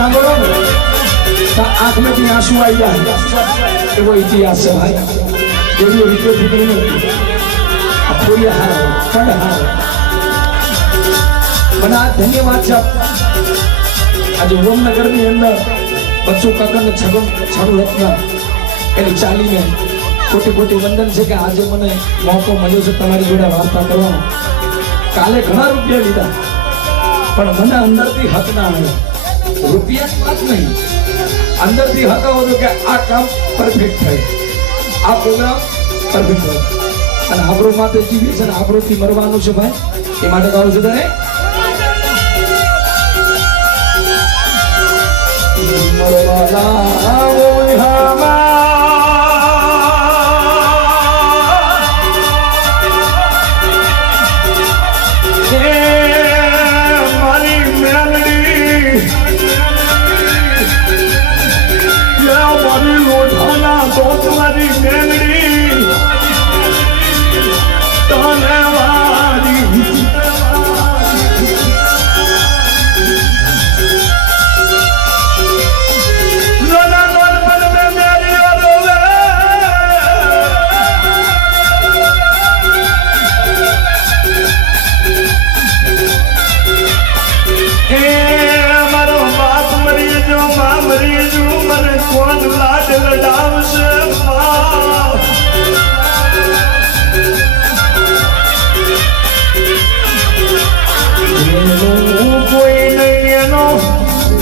સાંભળો ને તો આંખમાંથી આંસુ આવી જાય એવો ઇતિહાસ છે ભાઈ એવી રીતે થઈ નથી પૂરી હારો ખંડ હારો મને આ ધન્યવાદ છે આજે ઓમનગરની અંદર બચ્ચુ કાકા ને છગન છાડુ રત્ન એની ચાલીને કોટી કોટી વંદન છે કે આજે મને મોકો મળ્યો છે તમારી જોડે વાર્તા કરવાનો કાલે ઘણા રૂપિયા લીધા પણ મને અંદરથી હક ના આવ્યો રૂપિયાની વાત નહીં અંદરથી હક આવ્યો કે આ કામ પરફેક્ટ થાય આ પ્રોગ્રામ પરફેક્ટ થાય અને આબરૂ માટે જીવી છે અને આબરૂથી મરવાનું છે ભાઈ એ માટે ગાવું છે તારે મરવાલા ઓહા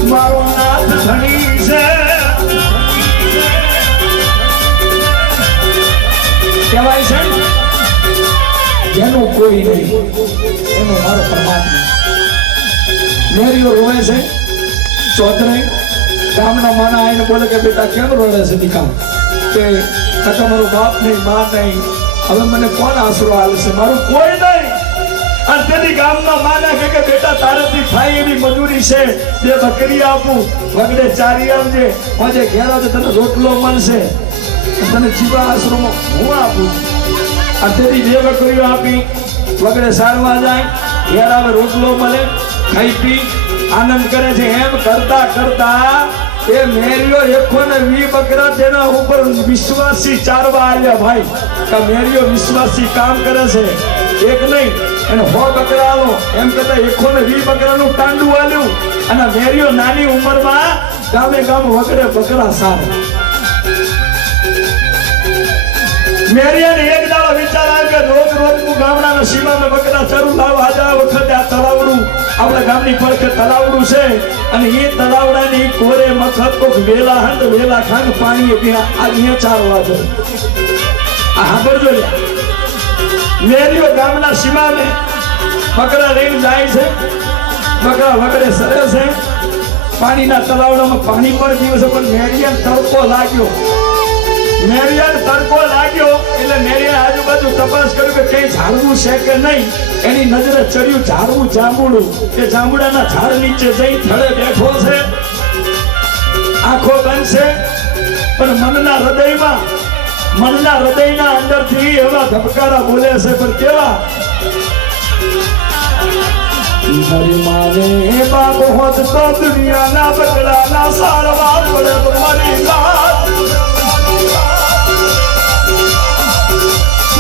મારો નાથ ધણી છે કહેવાય છે જેનું કોઈ નહીં એનો મારો પરમાત્મા મેરીઓ રોવે છે ચોતરાઈ ગામના માના આવીને બોલે કે બેટા કેમ રોડે છે દીકરા કે તમારો બાપ નહીં બા નહીં હવે મને કોણ આશરો આવશે મારું કોઈ નહીં અને તેથી ગામના માના કે બેટા તારાથી થાય એવી મજૂરી છે બે બકરી આપું વગડે ચારી આવજે આજે ઘેર આવજે તને રોટલો મળશે તને જીવા આશ્રમો હું આપું અને તેથી બે બકરીઓ આપી વગડે સારવા જાય ઘેર આવે રોટલો મળે ખાઈ પી આનંદ કરે છે એમ કરતા કરતા એ મેરીઓ 120 બકરા તેના ઉપર વિશ્વાસી ચારવા આવ્યા ભાઈ કે મેરીઓ વિશ્વાસી કામ કરે છે એક નહીં અને 100 બકરા આલો એમ કરતા 120 બકરાનું તાંડું આલ્યું અને મેરીઓ નાની ઉંમરમાં ગામે ગામ વગડે બકરા સાર મેરીયાને એક દાડો વિચાર આવ્યો કે રોજ રોજ હું ગામડાના સીમામાં બકરા ચરું લાવ આજે આ વખતે આ તળાવડું આપણા ગામની પડખે તળાવડું છે અને એ તળાવડાની કોરે મખત કોક વેલા હંડ વેલા ખાંડ પાણી પીણા આ અહીંયા ચારવા દો આ સાંભળજો મેરીઓ ગામના સીમાને બકરા લઈને જાય છે બકરા વગડે સરે છે પાણીના તળાવડામાં પાણી પર ગયું છે પણ મેરીયાને તડકો લાગ્યો એટલે મેરીયા આજુબાજુ તપાસ કર્યું કે કઈ ઝાડવું છે કે નહીં એની નજરે ચડ્યું ઝાડવું જાંબુડું એ જાંબુડાના ઝાડ નીચે જઈ થડે બેઠો છે આંખો બંધ છે પણ મનના હૃદયના અંદરથી એવા ધબકારા બોલે છે પણ કેવા મારી માને બાપ હોત તો દુનિયાના બકરાના સારવા પડે તો મારી લાત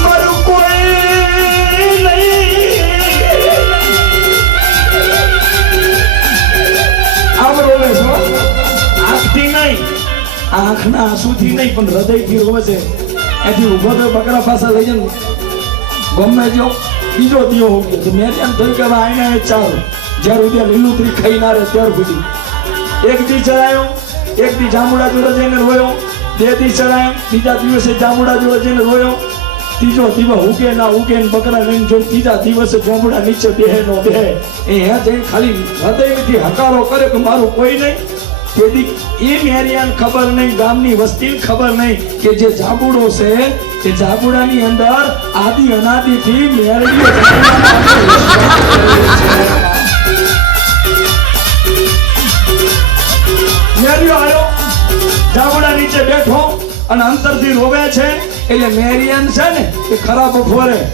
મારું કોઈ નહીં આમ રોવે છો આંખથી નહીં આંખના આંસુથી નહીં પણ હૃદયથી રોવે છે એથી ઉભો તો બકરા પાસે લઈ જાય ગમે જો બીજો દિયો હો ગયો તો મેં એમ થયું કે આઈને ચાલ જ્યાં રૂપિયા લીલુંતરી ખાઈ ના રહે ત્યાર સુધી એક દી ચડાયો એક દી જાંબુડા જોડે જઈને રોયો બે દી ચડાયો બીજા દિવસે જાંબુડા જોડે જઈને રોયો ત્રીજો દિવસ ઉગે ના ઉગે ને બકરા લઈને જો ત્રીજા દિવસે જાંબુડા નીચે બેહે નો બેહે એ હે જઈને ખાલી હૃદયથી હકારો કરે કે મારું કોઈ નહીં તેથી એ મેરિયાને ખબર નહીં ગામની વસ્તીને ખબર નહીં કે જે જાંબુડો છે એ જાંબુડાની અંદર આદિ અનાદિથી મેરિયો આવ્યો જાંબુડા નીચે બેઠો અને અંતરથી રોવે છે એટલે મેરિયન છે ને એ ખરા બફોરે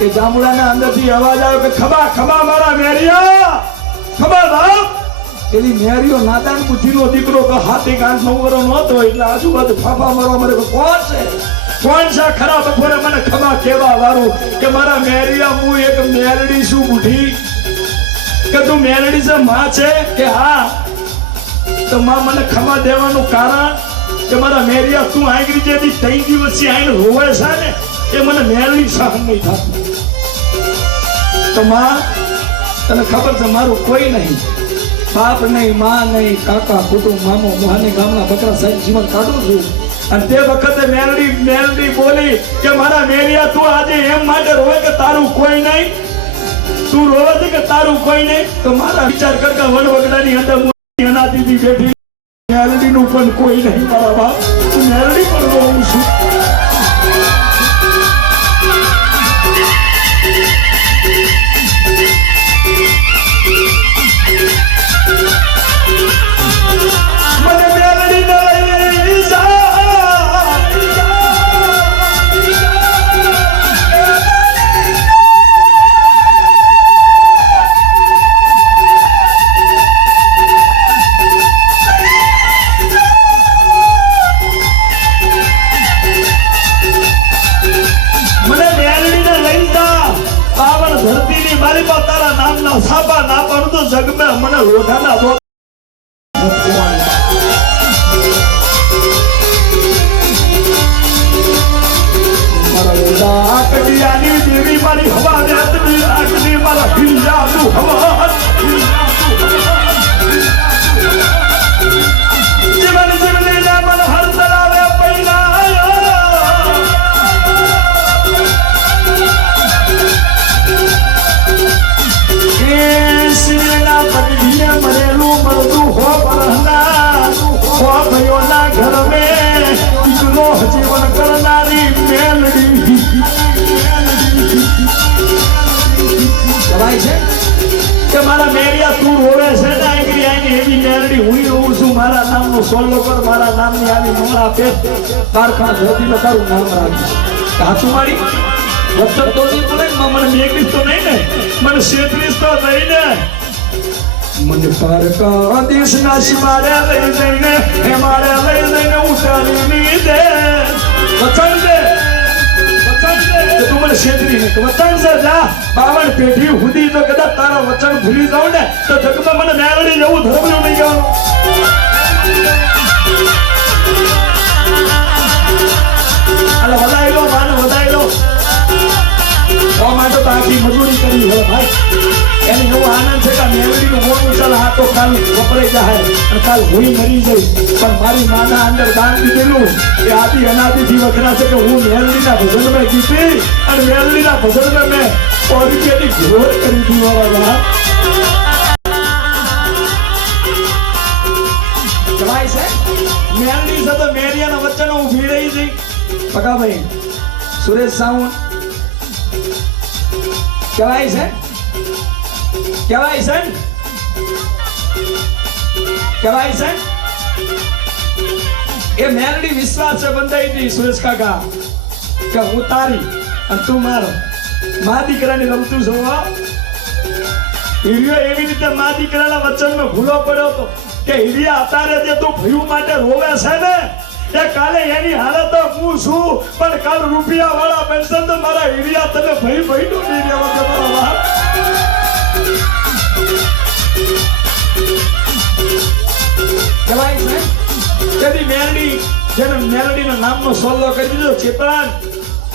એ જાંબુડાના અંદરથી અવાજ આવ્યો કે ખબા ખબા મારા મેરિયા ખબા બાપ પેલી મેરીઓ નાદાન બુદ્ધિનો દીકરો તો હાથી કાંઠ 9 વર્ષ નો હતો એટલે આજુબાજુ ફાફા મારવા મળે કોણ છે કોણ છે ખરા બપોરે મને ખમા કેવા વાળું કે મારા મેરિયા હું એક મેલડી છું બુઢી કે તું મેલડી છે માં છે કે હા તો માં મને ખમા દેવાનું કારણ કે મારા મેરિયા તું આંગળી જેથી 3 દિવસથી આઈને રોવે છે ને એ મને મેલડી સહન નહીં થતું તો માં તને ખબર છે મારું કોઈ નહીં બાપ નહીં માં નહીં કાકા કુટુંબ મામો મોહાને ગામના બકરા સાહેબ જીવન કાઢું છું અને તે વખતે મેલડી બોલી કે મારા મેરિયા તું આજે એમ માટે રોવે કે તારું કોઈ નહીં તું રોવે છે કે તારું કોઈ નહીં તો મારા વિચાર કરતા વડવગડાની અંદર અનાદિથી બેઠી મેલડીનું પણ કોઈ નહીં મારા બાપ તું મેલડી પણ રોવું છું સાબા ના પડું તો જગ મેં મને રોઢાના દો કડિયાની દેવી મારી હવા રાતની આગની મારા હિલ્લાનું હવા જીવન જીવનીના મન હર તલાવે પૈલા મરેલું મળતું હો પરહના હો ભયોના ઘર મેં દીકરો જીવન કરનારી મેલડી કહેવાય છે કે મારા મેરિયા તું રોવે છે ને આંગળી આંગળી એવી મેલડી હું રોવું છું મારા નામનો સોલો પર મારા નામની આવી મંગળા પેટ કારખાના ધરતીમાં તારું નામ રાખી કાચું મારી વચન તો નહીં બોલે મને મેગલીસ તો નહીં ને મને 37 તો નહીં ને મને પારકા દેશના શિવારે લઈ જઈને હે મારે લઈ જઈને ઉતારી દે વચન દે તું મને છેતરી ને વચન છે જા 52 પેઢી સુધી જો કદાચ તારા વચન ભૂલી જાવ ને તો જગમાં મને મેળડી જવું ધર્મનું નહીં જવાનું અલા વધાઈ લો માને વધાઈ લો તો માટે તો આખી મજૂરી કરી હોય ભાઈ એને એવો આનંદ છે કે મેલડીનું મોટું ચાલ હા તો કાલ વપરાઈ જાય અને કાલ ભૂઈ મરી જાય પણ મારી માના અંદર દાન દીધેલું એ આદિ અનાદિથી વખરા છે કે હું મેલડીના ભજનમાં જીતી અને મેલડીના ભજનમાં મેં ઓરિજિનલી ઘોર કરી હતી મારા કહેવાય છે મેલડી છે તો મેરિયાના વચ્ચેનો ઊભી રહી હતી પકાભાઈ સુરેશ સાઉન્ડ કહેવાય છે એ મેલડી વિશ્વાસ છે બંધાઈ હતી સુરેશ કાકા કે હું તારી અને તું મારો મા દીકરાની રમતું જોવા હિરિયો એવી રીતે મા દીકરાના વચનમાં ભૂલો પડ્યો હતો કે હિરિયા અત્યારે જે તું ભયું માટે રોવે છે ને એ કાલે એની હાલત હું છું પણ કાલ રૂપિયા વાળા બનશે તો મારા હિરિયા તને ભઈ નું નહીં રહેવા દે મારા બાપ કહેવાય છે તેથી મેલડી જેને મેલડીના નામનો સોલ્લો કરી દીધો ચેતન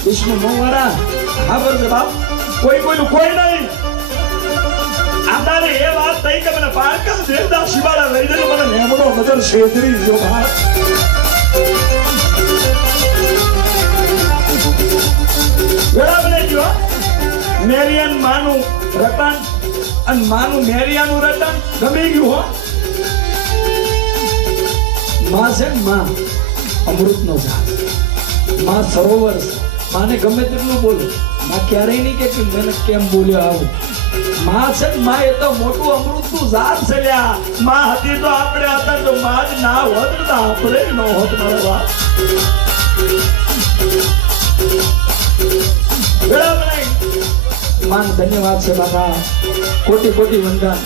વિષ્ણુ મોવારા ખબર છે બાપ કોઈનું કોઈ નહીં આધારે એ વાત થઈ કે મને પારકા દેવદાસ શિવાળા લઈ જઈને મને નેમડો નજર છેતરી જો બાપ વેળા બને જો મેરિયન માનું રતન અને માનું મેરિયાનું રતન ગમી ગયું હો માં છે માં અમૃતનો ઝાડ માં સરોવર માને ગમે તેટલું બોલું માં ક્યારેય નહીં કે મને કેમ બોલ્યો આવું માં છે માં એ તો મોટું અમૃતનું ઝાડ છે લ્યા માં હતી તો આપણે હતા તો માં જ ના હોત તો આપણે ન હોત મારા બાપ બરાબર માન ધન્યવાદ છે બાપા કોટી કોટી વંદન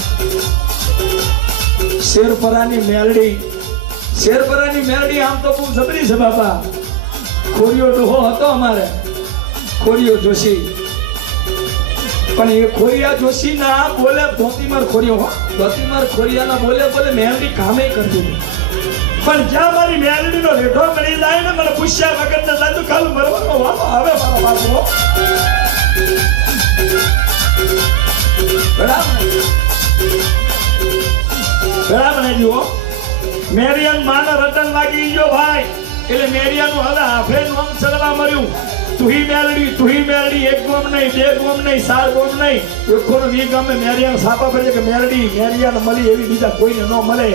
શેરપરાની મેલડી, શેરપરાની મેલડી આમ તો બહુ જબરી છે બાપા. ખોડિયો ડોહો હતો અમારે, ખોડિયો જોશી. પણ એ ખોડિયા જોશી ના બોલે ધોતીમાર ખોડિયો, ધોતીમાર ખોડિયાના બોલે બોલે મેલડી કામે કરતી હતી. પણ જ્યાં મારી મેલડીનો રેઠો મળી જાય ને, મને પૂછ્યા વગર ને જાય તો કાલ મરવાનો વારો આવે મારો બાપો. બરાબર જુઓ, મેરિયન માનો રતન લાગી ગયો ભાઈ. એટલે મેરિયાનું હવે હાફે નામ ચડવા મળ્યું. તુહી મેલડી, એક ગોમ નહીં, બે ગોમ નહીં, 4 ગોમ નહીં, એકોનો 20 ગામે મેરિયાને છાપા પડે કે મેલડી મેરિયાને મળી એવી બીજા કોઈને ન મળે.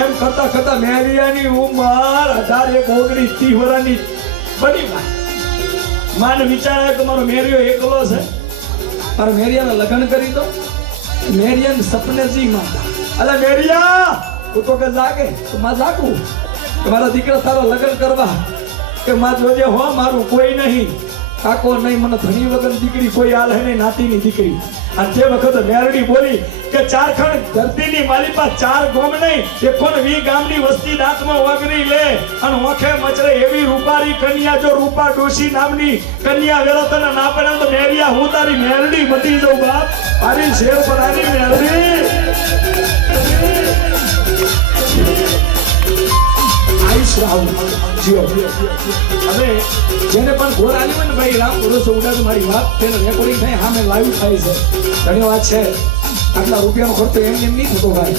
એમ કરતા કરતા મેરિયાની ઉંમર 1819 વર્ષની બની. માને વિચાર કે મારો મેરિયો એકલો છે, મારે મેરિયાને લગ્ન કરી દો. મેરિયાને સપનેજી માતા, અલા મેરિયા તું તો કે જાગે તો માં જાગું કે મારા દીકરા તારો લગ્ન કરવા, કે માં જોજે હો મારું કોઈ નહીં, કાકો નહીં, મને ધણી વગર દીકરી કોઈ હાલ હે નહીં, નાતીની દીકરી. અને તે વખતે મેરડી બોલી કે 4 ખંડ ધરતીની મારી પાસે 4 ગોમ નહીં, એકોને 20 ગામની વસ્તી દાંતમાં વગરી લે અને ઓખે મચરે એવી રૂપારી કન્યા. જો રૂપા ડોશી નામની કન્યા વેરો તને ના પડે તો મેરિયા હું તારી મેરડી બની જાઉં બાપ. આરી શેર પર આરી મેરડી હવે જેને પણ ઘોર આવી હોય ને ભાઈ, રામ પુરુષ ઉડાડ મારી વાત તેને રેકોર્ડિંગ થાય, હા મેં લાઈવ થાય છે. ઘણી વાત છે, આટલા રૂપિયાનો ખર્ચો એમ નહીં થતો ભાઈ.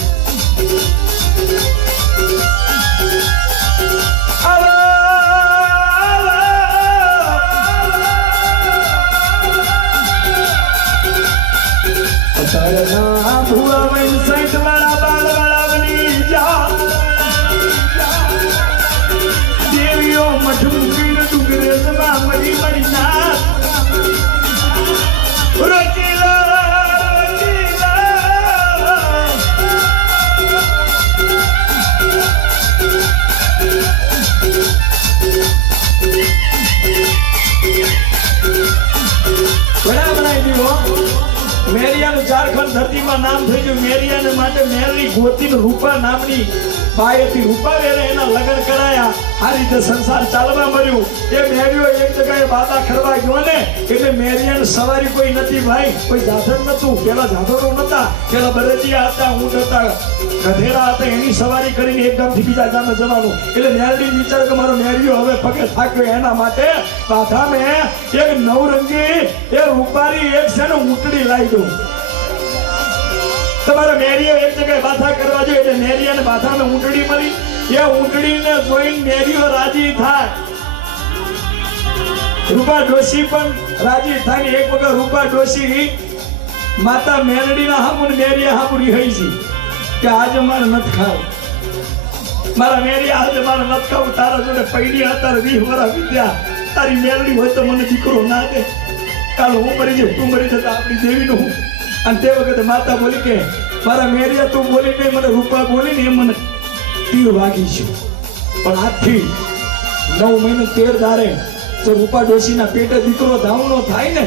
મેરિયાનું ઝારખંડ ધરતીમાં નામ થઈ ગયું. મેરિયાને માટે મેરડી ગોતીન રૂપા નામની બાયથી રૂપા વેરે એના લગ્ન કરાયા. આ રીતે સંસાર ચાલવા મળ્યું. એ મેરિયો એક જગ્યાએ બાતા ખરવા ગયો ને, એટલે મેરિયાને સવારી કોઈ નથી ભાઈ, કોઈ જાધર નતું. પેલા જાધરો નતા, પેલા બરજીયા હતા, ઊંટ હતા, ગધેડા હતા, એની સવારી કરીને એક ગામથી બીજા ગામે જવાનું. એટલે મેરડી વિચાર કે મારો મેરિયો હવે પગે થાક્યો, એના માટે બાધા મેં એક નવરંગી એ રૂપારી એક છે ને ઊંટડી લાવી દઉં. તમારે મેરિયો એક જગ્યાએ બાધા કરવા જોઈએ એટલે મેરિયાને બાધામાં ઊંટડી મળી. એ ઊંટડીને જોઈને મેરિયો રાજી થાય, રૂપા ડોશી પણ રાજી થાય. એક વખત રૂપા ડોશી માતા મેરડીના હામું મેરિયા હામું રહી છે કે આજે મારે નથી ખાવ, મારા મેરિયા આજે મારે નથી ખાવું. તારા જોડે પૈડી અત્યારે 20 વર્ષ વિદ્યા, તારી મેરડી હોય તો મને દીકરો ના દે, કાલ હું મરી જાઉં, તું મરી જતા આપણી દેવીનું હું. અને તે વખતે માતા બોલી કે મારા મેરિયા તું બોલી નહીં, મને રૂપા બોલી ને એમ મને તીર વાગી છે. પણ આજથી 9 મહિને 13 દારે જો રૂપા ડોશીના પેટે દીકરો ધાવનો થાય ને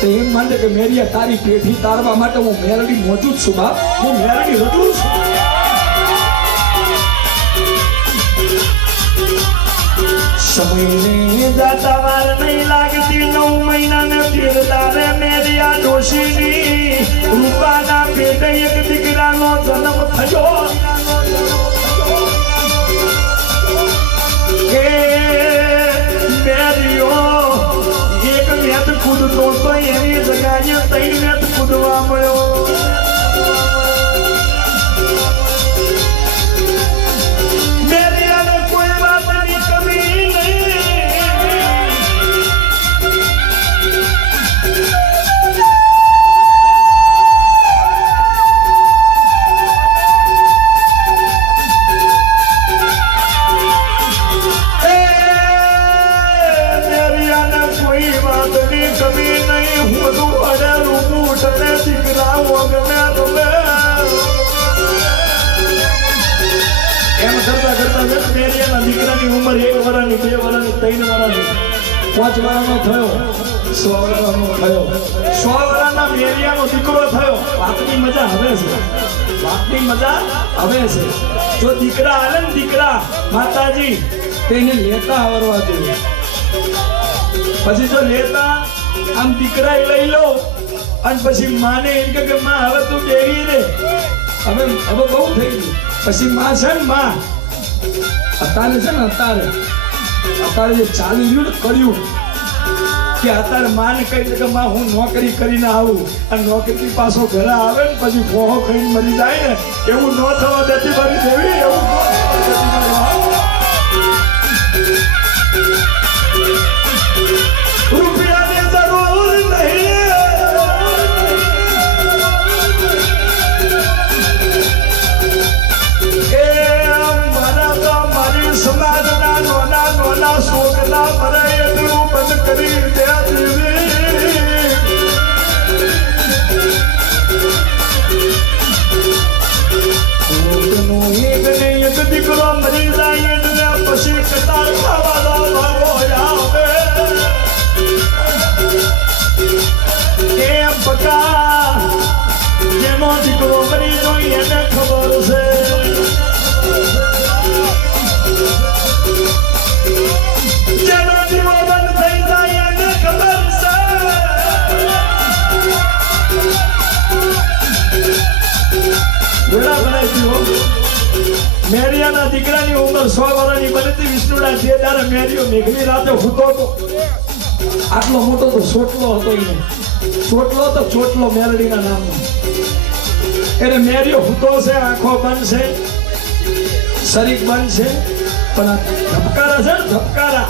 તો એમ માને કે મેરિયા તારી પેઠી તારવા માટે હું મેરડી મોજૂદ છું બાપ, હું મેરડી રજૂ છું. સમયને જાતા વાર નહીં લાગતી, 9 મહિનાને 13 દારે મેરિયા ડોશીની રૂપાના પેટે એક દીકરાનો જન્મ થયો. કે મેરિયો એક મેત કૂદતો તો એની જગ્યાએ 3 મેત કૂદવા મળ્યો. મેરિયાને કોઈ વાતની કમી નહીં. મેરિયાના દીકરાની ઉંમર 1 વર્ષની, 2 વર્ષની, 3 વર્ષની, 5 વર્ષનો થયો, 100 વર્ષનો થયો. 100 વર્ષના મેરિયાનો દીકરો થયો. વાતની મજા હવે છે, વાતની મજા હવે છે જો દીકરા આલે ને દીકરા માતાજી તેને લેતા આવરવા જોઈએ. પછી જો લેતા આમ દીકરા લઈ લો અને પછી માને એમ કે માં હવે તું બેહી રે, હવે બહુ થઈ ગયું. પછી માં છે ને માં અત્યારે છે ને અત્યારે જે ચાલી રહ્યું ને કર્યું કે અત્યારે માને કહી કે માં હું નોકરી કરીને આવું અને નોકરી પાછો ઘરે આવે ને પછી ફોહો ખાઈને મરી જાય ને એવું ન થવા દેતી મારી દેવી. એવું રૂપિયાની જરૂર નહીં, એ મારા તો મારી સમાજના નોના શોકના મને એટલું બંધ કરી દે દેવી. એક દીકરો મરી જાય એટલે પછી કતાર ખાવાનો વારો આવે. એમ પકા જેનો દીકરો મરી જાય એને ખબર છે. જેનો દીવો બંધ થઈ જાય એને ખબર છે. ઘોડા બનાવી દીધો. મેરિયાના દીકરાની ઉંમર 100 વર્ષની બની હતી. વિષ્ણુના જે દારે મેરિયો મેઘની રાતે સૂતો હતો. આટલો મોટો તો ચોટલો હતો એને. ચોટલો મેરડીના નામનો. એને મેરિયો સૂતો છે, આંખો બંધ છે, શરીર બંધ છે, પણ આ ધબકારા છે ને ધબકારા,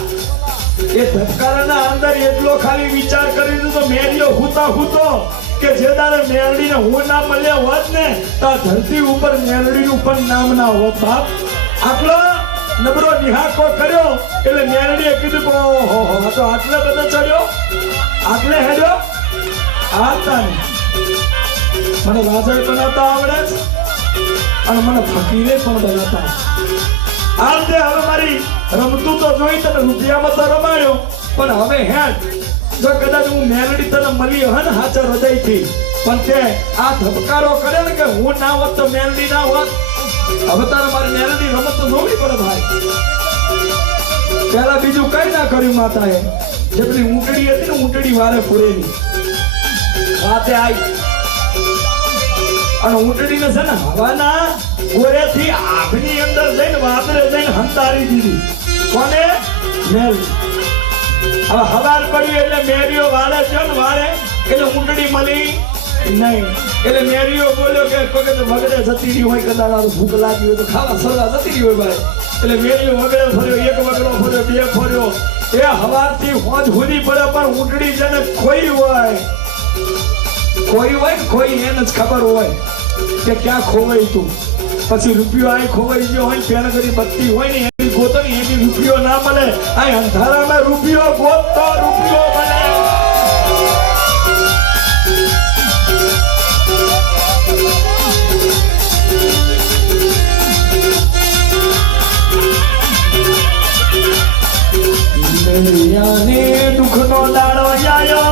એ ધબકારાના અંદર એટલો ખાલી વિચાર કરી દીધો મેરિયો સૂતો કે જે દારે મેરડીને હું ના મળ્યા હોત ને તો ધરતી ઉપર મેરડીનું પણ નામ ના હોત. બાપ આટલો નબળો નિહાકો કર્યો એટલે મેરડીએ કીધું કે ઓહો આ તો આટલે બધો ચડ્યો, આટલે હેડ્યો. આવતા ને મને રાજા બનાવતા આવડે અને મને ફકીરે પણ બનાવતા. આ તે હવે મારી રમતું તો જોઈ તને રૂપિયામાં તો રમાયો, પણ હવે હેડ જો કદાચ હું મેલડી તને મળી હે ને હાચા હૃદયથી પણ તે આ ધબકારો કરે ને કે હું ના હોત તો મેલડી ના હોત. હવે તારે મારી મેલડી રમત તો જોવી પડે ભાઈ. પેલા બીજું કઈ ના કર્યું માતાએ. જેટલી ઊંટડી હતી ને ઊંટડી વારે ફૂરેલી રાતે આવી અને ઊંટડીને છે ને હવાના ગોરેથી આભની અંદર જઈને વાદરે જઈને હંતારી દીધી. કોને? મેલડી. હવે હવાર પડી એટલે મેરિયો વાળે છે ને વાળે એટલે ઊંટડી મળી નહીં. એટલે મેરિયો બોલ્યો કે વગડે જતી રહી હોય, કદાચ ભૂખ લાગી હોય તો ખાવા સરવા જતી રહી હોય ભાઈ. એટલે મેરિયો વગડે ફર્યો, એક વગડો ફર્યો, બે ફર્યો. એ હવારથી હોજ સુધી પડે પણ ઊંટડી જેને ખોઈ હોય ને ખોઈ એને જ ખબર હોય કે ક્યાં ખોવાય તું. પછી રૂપિયો આ ખોવાઈ ગયો હોય, પેણ કરી બત્તી હોય ને એની ગોતની એની રૂપિયો ના મળે. આ અંધારામાં રૂપિયો ગોતતો રૂપિયો મળે. મેરિયાને દુઃખનો દાડો આયો.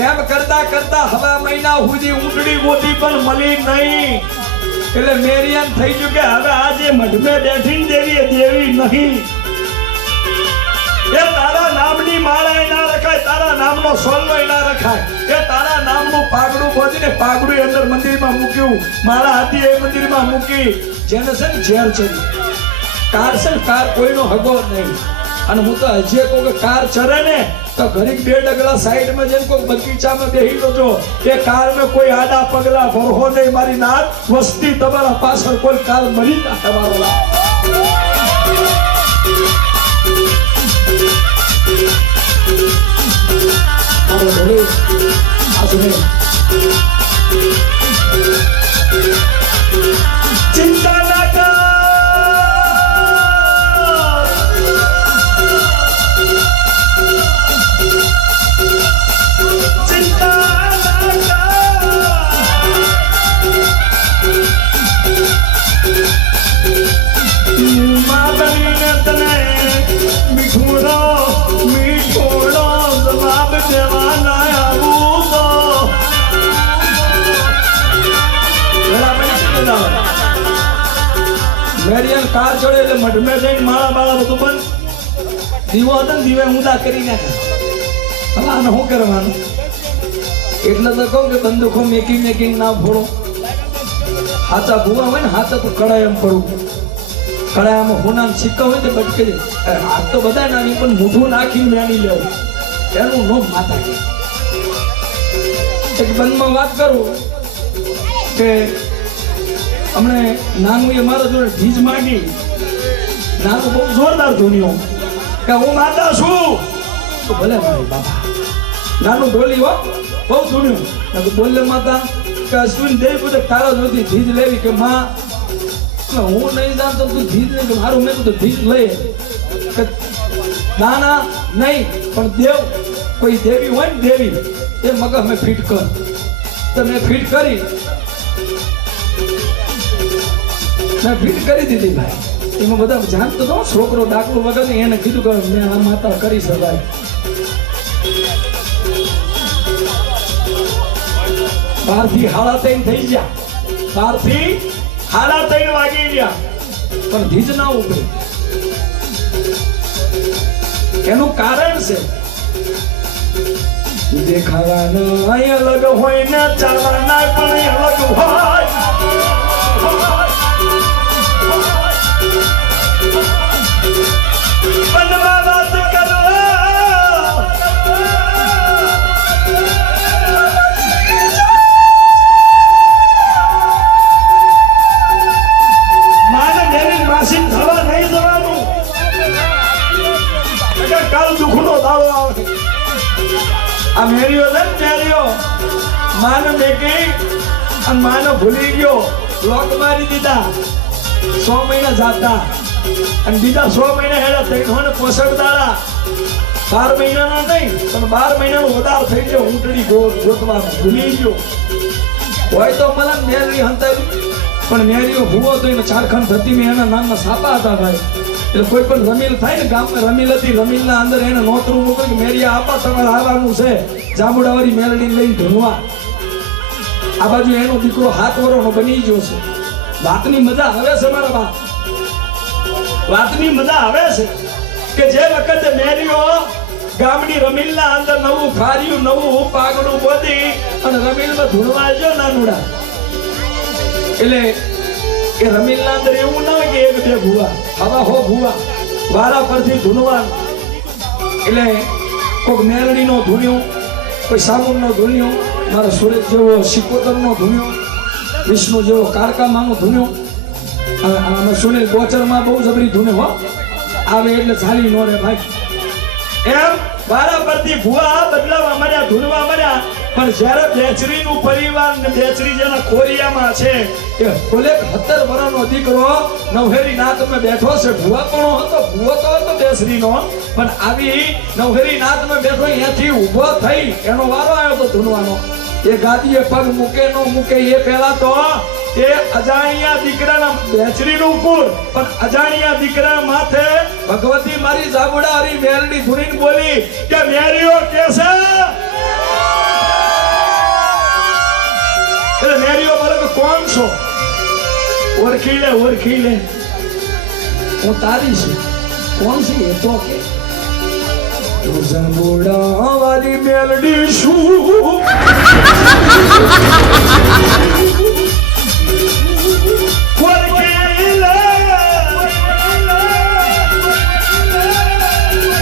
એમ કરતા કરતા હવા મહિના સુધી ઊંટડી ગોતી પણ મળી નહીં. એટલે મેરિયાન થઈ ગયું કે હવે આજે મઢમે બેઠીને દેવી નહીં. એ તારા નામની માળા ના રખાય, તારા નામનો સોલ્લો ના રખાય. એ તારા નામનું પાગડું બોધીને પાગડું અંદર મંદિરમાં મૂક્યું, માળા હતી એ મંદિરમાં મૂકી. જેને છે ને ઝેર ચડી કાર છે ને કાર કોઈનો હગો નહીં. અને હું તો હજી કહું કે કાર ચરે ને તો ઘડીક 2 ડગલા સાઈડમાં જઈને કોઈ બગીચામાં બેહી લો. એ કારમાં કોઈ આડા પગલા ભરહો નહીં. મારી નાત વસ્તી તમારા પાછળ કોઈ કાલ મરી ના તમારો ચિંતા ના કર. કાર ચડે એટલે મઢમે જઈને માળા બાળા બધું બંધ. દીવો હતો ને દીવે ઊંધા કરી નાખે. હવે આને શું કરવાનું? એટલે તો કહું કે બંદૂકો મેકિંગ ના ફોડો. હાથા ભૂવા હોય ને હાથા તો કડાય એમ પડવું. કડાયામાં હોના સિક્કા હોય ને બટકે હાથ તો બધા નાની પણ મૂઠું નાખીને નાની લેવું એનું નો માતા કે. એક બંધમાં વાત કરું કે હમણે નાનું એ મારા જોડે ઢીજ માંગી. નાનું બહુ જોરદાર ધૂન્યો કે હું માતા છું. તો ભલે મારી બાબા નાનું બોલી હો બહુ ધૂન્યું. બોલે માતા કે અશ્વિન દેવી પૂછે તારા જોડથી ઢીજ લેવી કે માં હું નહીં જાણતો તું ધીજ નહીં કે મારું મેં તો ધીજ લઈ ના નહીં પણ દેવ કોઈ દેવી હોય ને દેવી એ મગજ મેં ફિટ કર. તો મેં ફિટ કરી દીધી ભાઈ. એમાં બધા જાણતો હતો છોકરો ડાકલું વગર ને એને કીધું કે મેં આ માતા કરી શકાય. 12 થી 3:30 થઈ ગયા. 12 થી 3:30 વાગી ગયા પણ ધીજ ના ઉતરી. એનું કારણ છે દેખાવાના અલગ હોય ને ચાલવાના પણ અલગ હોય. મનમાં વાત કરો માને મેરી માસી થવા નહીં જવાનું. કાલ દુઃખનો દાડો આવે. આ મેરીઓ છે ને મેરીઓ માને મેકી અને માને ભૂલી ગયો. લોક મારી દીધા 6 મહિના જાતા અને બીજા 6 મહિના હેડા 365 દાડા. 12 મહિનાના નહીં પણ 12 મહિનાનો વધાર થઈ ગયો. ઊંટડી ગોતવા ભૂલી ગયો હોય તો મને મેરી હંતાવી પણ મેરીઓ ભૂવો તો એને ઝારખંડ થતી મેં એના નામમાં સાપા હતા ભાઈ. એટલે કોઈ પણ રમીલ થાય ને ગામમાં રમીલ હતી રમીલના અંદર એને નોતરું મૂક્યું કે મેરિયા આપા તમારે આવવાનું છે જાંબુડાવાળી મેલડી લઈને ધૂણવા. આ બાજુ એનો દીકરો 7 વર્ષનો બની ગયો છે. વાતની મજા આવે છે મારા બાપ. વાતની મજા આવે છે કે જે વખતે મેરીઓ ગામની રમીલના અંદર નવું ખાર્યું નવું પાગડું બોધી અને રમીલમાં ધૂણવા આવ્યો નાનુડા. એટલે એ રમીલના અંદર એવું ના હોય કે 1-2 ભૂવા હવા હો ભૂવા વારા પરથી ધૂણવા. એટલે કોઈ મેરડીનો ધૂણ્યો કોઈ સાબુનનો ધૂણ્યો મારા સુરેશ જેવો સિકોતરનો ધૂણ્યો વિષ્ણુ જેવો કાળકામાનો ધૂણ્યો. અમે સુનિલ ગોચરમાં બહુ જબરી ધૂણે હો આવે એટલે ચાલી નો રે ભાઈ. એમ વારા પરથી ભૂવા બદલાવા મળ્યા ધૂણવા મળ્યા. પણ જ્યારે બેચરીનું પરિવાર ને બેચરી જેના ખોરિયામાં છે એ ખોલે 17 વર્ષનો દીકરો નવહેરી નાથમાં બેઠો છે. ભૂવો તો હતો બેચરીનો પણ આવી નવહેરી નાથમાં બેઠો અહીંયાથી ઊભો થઈ એનો વારો આવ્યો તો ધૂણવાનો. એ ગાદીએ પગ મૂકે નો મૂકે એ પહેલા તો એ અજાણ્યા દીકરાના બેચરીનું કુળ પણ અજાણ્યા દીકરા માથે ભગવતી મારી જાબુડા હરી મેલડી ધૂણીને બોલી કે મેરીઓ કેસે. એટલે મેરીઓ બોલે કે કોણ છો? ઓળખી લે હું તારી છું. કોણ છે એ તો કે જાબુડા વાળી મેલડી શું?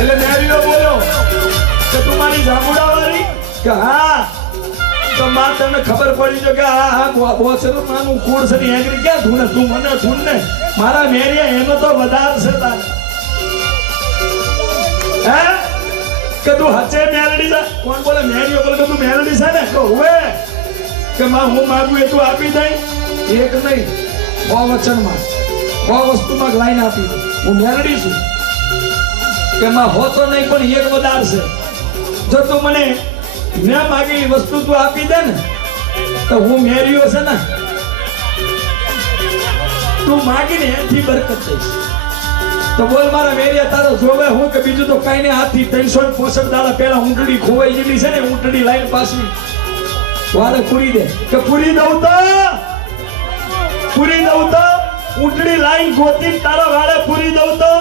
એટલે મેરીઓ બોલ્યો કે તું મારી જાબુડા વાળી કે હા. તો માં તમને ખબર પડી છે કે આ બોસરું માનું કુળ છે ને એગ્રી ક્યાં ધૂને તું મને ધૂન ને મારા મેરિયા એનો તો વધાર છે તારે. હે કે તું હચે મેલડી છે? કોણ બોલે? મેરીઓ બોલે કે તું મેલડી છે ને તો હવે કે માં હું માગું એ તું આપી દઈ. એક નહીં 6 વચનમાં 6 વસ્તુમાં લાઈન આપી હું મેલડી છું કે માં હો તો નહીં પણ એક વધાર છે. જો તું મને મેં માગેલી વસ્તુ તું આપી દે ને તો હું મેરીઓ છે ને તું માગીને એથી બરકત થઈશ. તો બોલ મારા મેરિયા તારો જોવે હું કે બીજું તો કઈ ને હાથથી 365 દાડા પહેલા ઊંટડી ખોવાઈ ગયેલી છે ને ઊંટડી લાઈન પાછી વારે પૂરી દે કે પૂરી દઉં તો ઊંટડી લાઈન ગોતી તારા વાળે પૂરી દઉં તો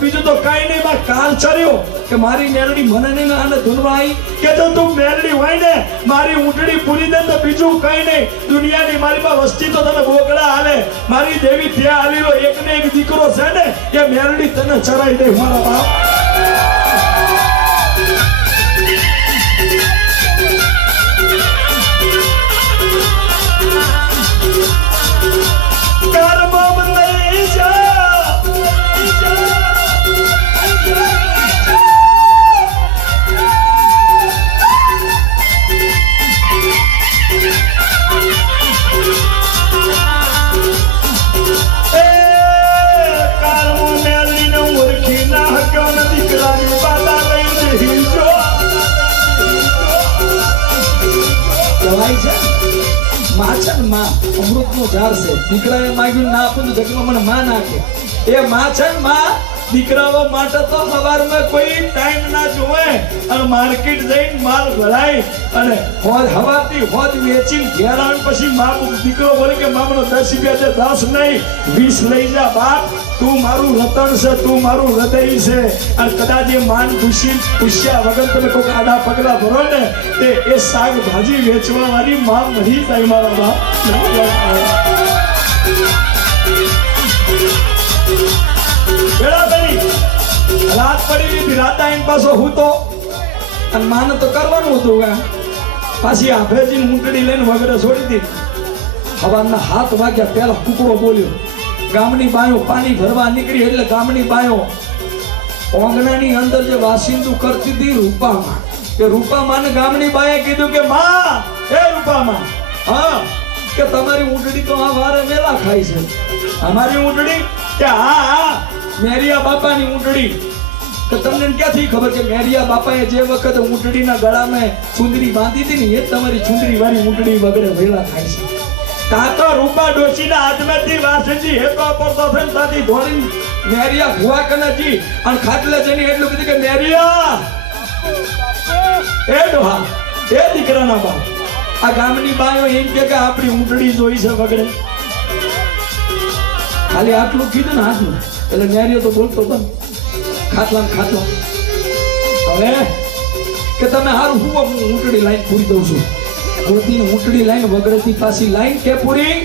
બીજું તો કાઈ નહીં. માં કાલ ચર્યો કે મારી મેલડી મને નહીં આને ધૂનવા આવી કે જો તું મેલડી હોય ને મારી ઊંટડી પૂરી દે તો બીજું કઈ નહીં. દુનિયાની મારી પાસે વસ્તી તો તને બોકડા હાલે. મારી દેવી ત્યાં આવેલો એક ને એક દીકરો છે ને એ મેલડી તને ચરાઈ દે મારા બાપ. અમૃતનો ઝાડ છે. દીકરાએ માગ્યું ના આપું તો જગમાં મને માં નાખે. એ માં છે ને માં દીકરાઓ માટે તો સવારમાં કોઈ ટાઈમ ના જોવે અને માર્કેટ જઈને માલ ભરાય અને હવાથી હોદ વેચીને ઘેર આવે પછી માં દીકરો બોલે કે માં મને 10 રૂપિયા દે. 10 નહીં 20 લઈ જા બાપ. તું મારું રતન છે, તું મારું હૃદય છે. અને કદાચ એ માન પૂછ્યા વગર તમે કોઈ આડા પગલા ભરો ને તે એ શાકભાજી વેચવા વાળી માં મરી જાય મારા બાપ. રાત પડી હતી રાત આઈને પાછો હું તો અને માને તો કરવાનું હતું. પાછી આભેજી ઊંટડી લઈને વગડે છોડી દીધી. સવારના 7 વાગ્યા પહેલા કુકડો બોલ્યો. ગામની બાયો પાણી ભરવા નીકળી એટલે ગામની બાયો ઓંગણાની અંદર જે વાસિંદુ કરતી હતી રૂપામાં કે રૂપામાં ને ગામની બાએ કીધું કે માં એ રૂપામાં હા કે તમારી ઊંટડી તો આ વારે વેલા ખાય છે. અમારી ઊંટડી કે હા મેરિયા બાપાની ઊંટડી. તો તમને ક્યાંથી ખબર કે મેરિયા બાપાએ જે વખત ઊંટડીના ગળામાં ચુંદડી બાંધી હતી ને એ તમારી ચુંદડી વાળી ઊંટડી વગડે વેલા ખાય છે. તાતો રૂપા ડોશીના હાથમાંથી વાસણજી હેતો પડતો થઈને તાતી ધોળી મેરિયા ભુવા કનજી અને ખાટલે જઈને એટલું કીધું કે મેરિયા એ ડોહા એ દીકરાના બાપ આ ગામની બાયો એમ કે આપણી ઊંટડી જોઈ છે વગડે. ખાલી આટલું કીધું ને આટલું એટલે મેરિયો તો બોલતો હતો ખાટલા ખાટલો હવે કે તમે હારું હું ઊંટડી લાઈન પૂરી દઉં છું. ગોતીને ઊંટડી લાઈન વગડતી પાછી લાઈન કે પૂરી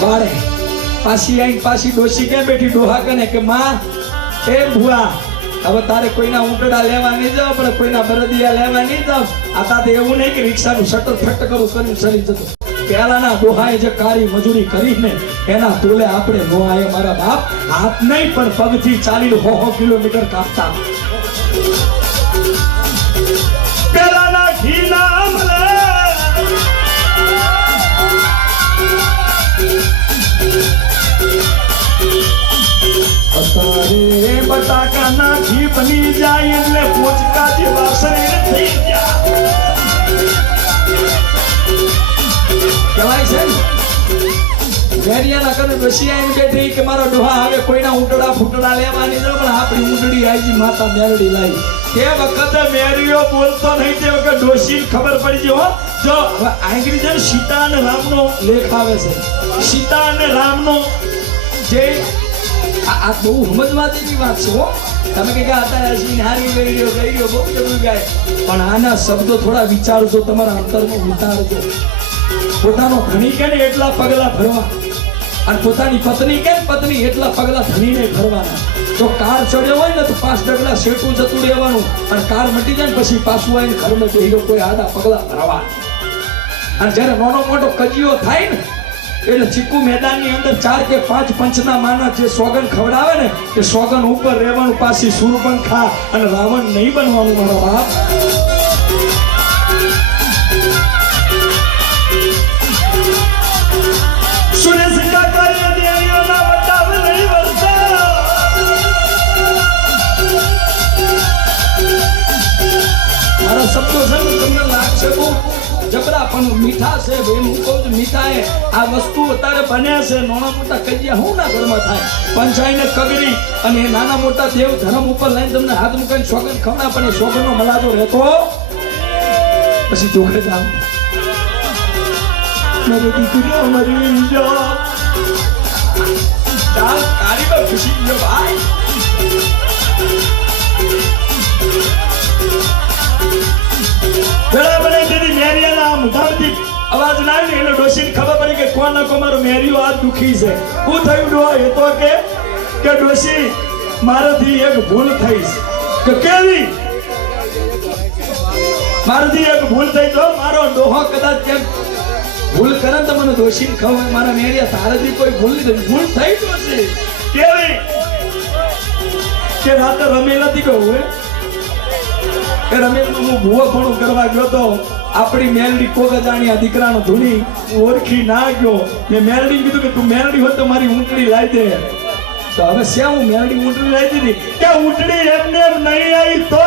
વાળે પાછી આઈ પાછી ડોશી કે બેઠી ડોહા કને કે માં એ ભુવા હવે તારે કોઈના ઊંટડા લેવા નહીં જાવ પણ કોઈના બરદિયા લેવા નહીં જાવ. આ તો એવું નહીં કે રિક્ષાનું શટર ફટ કરું કરીને ચડી જતો. પહેલાના ડોહાએ જે કાળી મજૂરી કરીને એના તોલે આપણે નો આયે મારા બાપ. હાથ નહીં પણ પગથી ચાલીને 100 કિલોમીટર કાપતા. પહેલાના ઘીના મળે અત્યારે બટાકા ના ઘી બની જાય એટલે પોચકા જેવા શરીર થઈ ગયા કહેવાય છે. મેરિયાના કને બસી આવીને બેઠી કે મારા ડોહા હવે કોઈના ઊંટડા ફૂટડા લેવાની છે પણ આપણી ઊંટડી આઈજી માતા મેરડી લાવી. તે વખતે મેરિયો બોલતો નહીં તે વખતે ડોશી ખબર પડી ગઈ. હો જો આંગળી છે સીતા અને રામનો લેખ આવે છે. સીતા અને રામનો જે આ બહુ સમજવા જેવી વાત છે. હો તમે કે અત્યારે હસીને હારી ગઈ બહુ બધું ગાય પણ આના શબ્દો થોડા વિચારજો તમારા અંતરમાં ઉતારજો. પોતાનો ધણી કે ને એટલા પગલા ભરવા અને પોતાની પત્ની કે પત્ની એટલા પગલા ધણીને ભરવાના. જો કાર ચડ્યો હોય ને તો 5 ડગલા શેઠું જતું રહેવાનું અને કાર મટી જાય ને પછી પાછું આવીને ઘરમાં બેહી કોઈ આડા પગલા ભરવા. અને જ્યારે નાનો મોટો કજિયો થાય ને એટલે ચીકુ મેદાનની અંદર 4 કે 5 પંચના માના જે સોગન ખવડાવે ને તે સોગન ઉપર રહેવાનું પાછી સૂરપંખા અને રાવણ નહીં બનવાનું મારો બાપ. શબ્દો છે તમને લાગશે બહુ જબરા પણ મીઠા છે ભાઈ. હું કહું છું મીઠા એ આ વસ્તુ અત્યારે બન્યા છે. નાના મોટા કજિયા હું ના ઘરમાં થાય પંચાઈને કગરી અને નાના મોટા દેવ ધર્મ ઉપર લઈને તમને હાથ મૂકીને સોગન ખવડા પણ એ સોગનનો મલાજો રહેતો પછી જોડે જાવ મારી દીકરીઓ મરી જાઓ ચાલ કારીગર ખુશી ગયો ભાઈ પેલા બને તેની મેરિયાના મુઠામથી અવાજ ના આવ્યો એટલે ડોશીને ખબર પડી કે કોના કો મારો મેરિયો આ દુખી છે હું થયું ડો એ તો કે ડોશી મારાથી એક ભૂલ થઈ કે કેવી મારાથી એક ભૂલ થઈ તો મારો ડોહો કદાચ કેમ ભૂલ કરે તો મને ડોશીને ખબર મારા મેરિયા તારાથી કોઈ ભૂલ નહીં ભૂલ થઈ ડોશી કેવી કે રાતે રમેલ હતી કહું કે રમેશમાં હું ભૂવાપણું કરવા ગયો તો આપણી મેલડી કોગદાણી આ દીકરાનો ધૂણી ઓળખી ના ગયો મેં મેલડી કીધું કે તું મેલડી હોય તો મારી ઊંટડી લાવી દે તો હવે શ્યાં હું મેલડી ઊંટડી લાવી દીધી કે ઊંટડી એમને એમ નહીં આવી તો